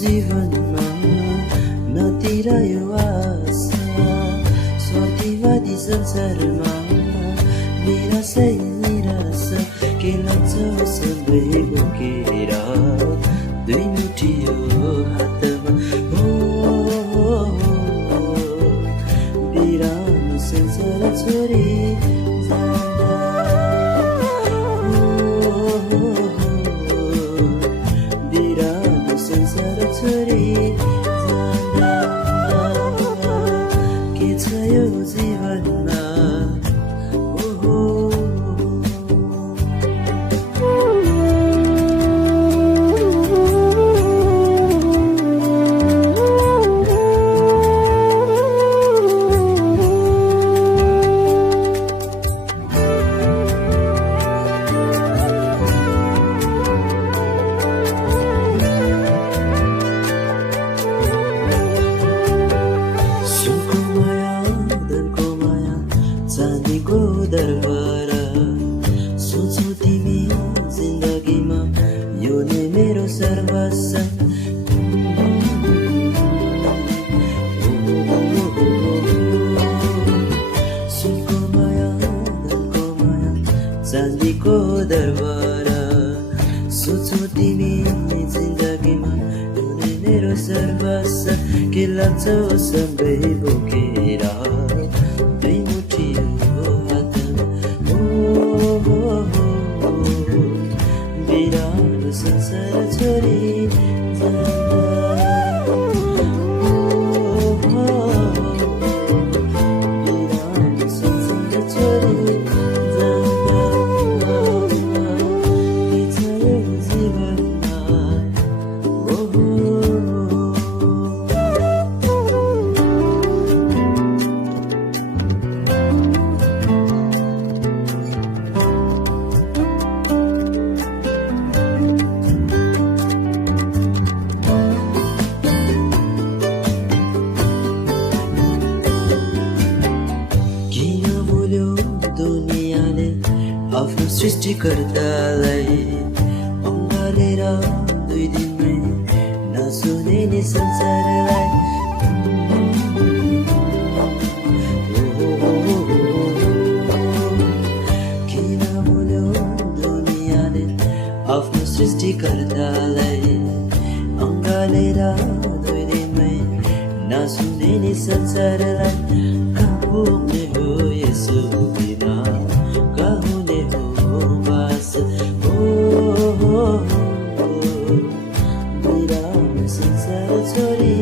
जीवनमा नतिरह्यो आशा स्वार्थीवादी संसारमा निराशै निराशा के लाग्छ सधैँ बोकेर दुई मुठियो हातमा बिरानो संसार छोडी जाँदा बिरानो संसार छोडी जाँदा के छ यो जीवनमा चाँदीको दरबार सोचौ तिमी जिन्दगीमा यो नै मेरो सर्वस्व सुनको माया धनको माया चाँदीको दरबार सोचौ तिमी जिन्दगीमा यो नै मेरो सर्वस्व के लाग्छौ सधैँ बोकेर दुई मुठियो बिरानो संसार छोडी जाँदा बिरानो संसार छोडी जाँदा के छ यो जीवनमा दुनियाँले आफ्नो सृष्टिकर्तालाई अँगालेर दुई दिनमै नसुने नि संसारलाई किन बोल्यो दुनियाँले आफ्नो सृष्टिकर्तालाई अँगालेर दुई दिनमै नसुने नि संसारलाई पुग्ने हो यसो बिना कहुने हो बास बिरानो संसार छोडी